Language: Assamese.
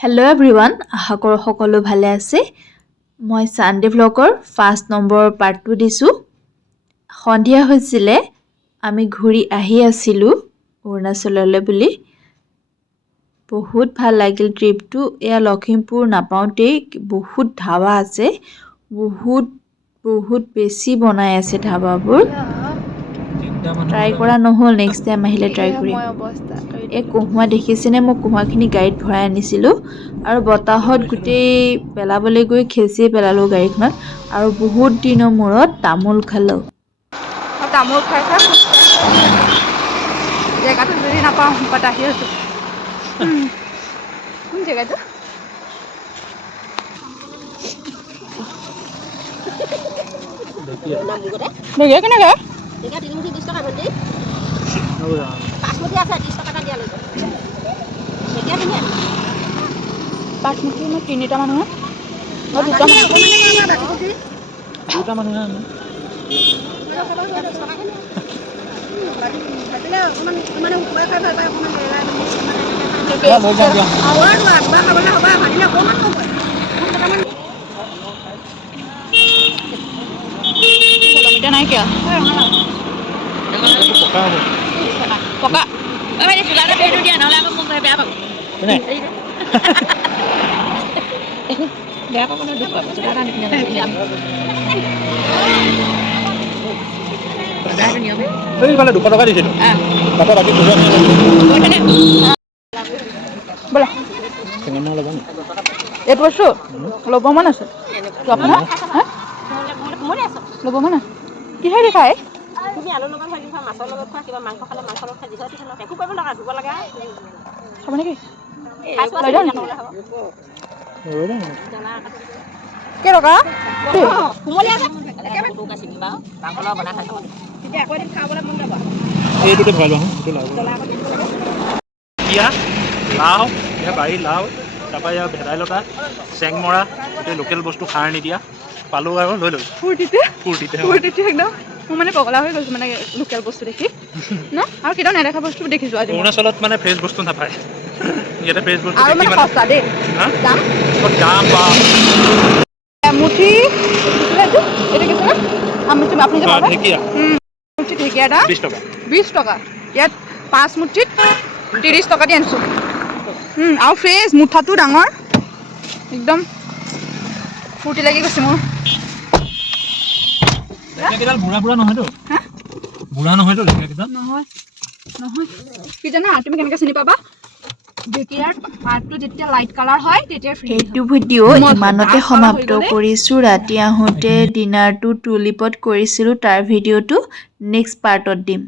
হেল্ল' এভৰিৱান, আশা কৰোঁ সকলো ভালে আছে। মই চানডে ভ্লগৰ 1 নম্বৰ পাৰ্টটো দিছোঁ। সন্ধিয়া হৈছিলে, আমি ঘূৰি আহি আছিলোঁ অৰুণাচললৈ বুলি। বহুত ভাল লাগিল ট্ৰিপটো। এয়া লখিমপুৰ নাপাওঁতেই বহুত ধাবা আছে, বহুত বেছি বনাই আছে ধাবাবোৰ। ট্ৰাই কৰা নহ'ল, নেক্সট টাইম আহিলে ট্ৰাই কৰিম। এই কহুৱা দেখিছেনে? মই কহুৱাখিনি গাড়ীত ভৰাই আনিছিলোঁ আৰু বতাহত গোটেই পেলাবলৈ গৈ খেচিয়ে পেলালোঁ গাড়ীখনত। আৰু বহুত দিনৰ মূৰত তামোল খালোঁ। তামোল খাই জেগাটো যদি নাপাওঁ বাট আহি আছোঁ। কোন জেগাটো? কেনেকৈ? পাঁচমুখী মই তিনিটা মানুহ দুটা মানুহ নাইকিয়া পকা দিয়া নহ'লে আকৌ মোক বেয়া পাব। বেয়া পাব দুখ পাব $200 দিছিলোঁ। এইটো বস্তু ল'ব মন আছে আপোনাৰ? ল'ব মন আছে কিহেদি খায়? তুমি আলুৰ লগত ভাজি খোৱা, মাছৰ লগত খোৱা, কিবা মাংস খালে মাংসৰ লগত খাই একো কৰিব লগা ধুব লগা খাব নেকি? কেই টকা? এইটোতে ভৰাই লওঁ। লাও, বাৰী লাও, তাৰপৰা ইয়াৰ ভেদাইলতা, চেংমৰা, গোটেই লোকেল বস্তু সাৰ নিদিয়া পালোঁ আৰু লৈ ল'লোঁ। ফূৰ্তিতে একদম মোৰ মানে পগলা হৈ গৈছোঁ মানে লোকেল বস্তু দেখি ন। আৰু কেতিয়াও নেদেখা বস্তু দেখিছোঁ আজি। অৰুণাচলত মানে ফ্ৰেছ বস্তু নাপায়। ইয়াতে ফ্ৰেছ বস্তু দেখি মানে সস্তা দেই। দাম বা মুঠি ঢেকীয়া দাম 20 টকা। ইয়াত 5 মুঠিত 30 টকা দি আনিছোঁ। আৰু ফ্ৰেছ মুঠাটো ডাঙৰ একদম ফূৰ্তি লাগি গৈছে মোৰ। বুঢ়া নহয়তো? বুঢ়া নহয়তো? নহয় কি জানা তুমি কেনেকৈ চিনি পাবা? ঢেকীয়াৰ পাতটো যেতিয়া লাইট কালাৰ হয় তেতিয়া এইটো ভিডিঅ' ইমানতে সমাপ্ত কৰিছোঁ। ৰাতি আহোঁতে ডিনাৰটো টুলিপত কৰিছিলোঁ, তাৰ ভিডিঅ'টো নেক্সট পাৰ্টত দিম।